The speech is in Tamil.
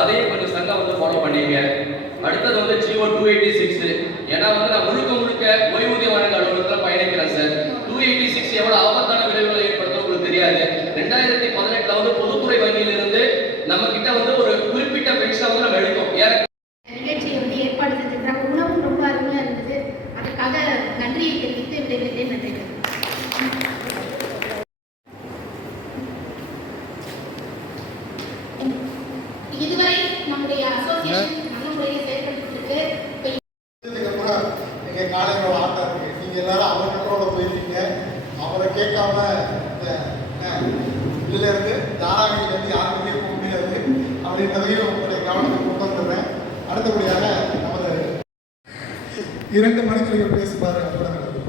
அதையும் கொஞ்சம் சங்கம் வந்து ஃபாலோ பண்ணிங்க. அடுத்தது வந்து ஜிஓ டூ எயிட்டி சிக்ஸ் ஏன்னா வந்து நான் முழுக்க வந்து ஏற்பாடு செஞ்சிருக்கிறாங்க உணவும் ரொம்ப அருமையாக இருந்தது. அதுக்காக நன்றியை தெரிவித்து விடைபெற்றேன். நன்றி. இதுவரை நம்முடைய அசோசியேஷன் நல்ல முறையில் செயல்பட்டு இருக்கு. எங்க இருக்கு. நீங்க எல்லாரும் அவர்களோட போயிருக்கீங்க. அவரை கேட்காம இதுல இருந்து தாராவில யாருக்குமே போக முடியாது அப்படின்றதையும் உங்களுடைய கவனத்துக்கு கொண்டு வந்துடுறேன். அடுத்தபடியாக இரண்டு மணித்துறைகள் பேசுவார் அப்புறம் நடக்கும்.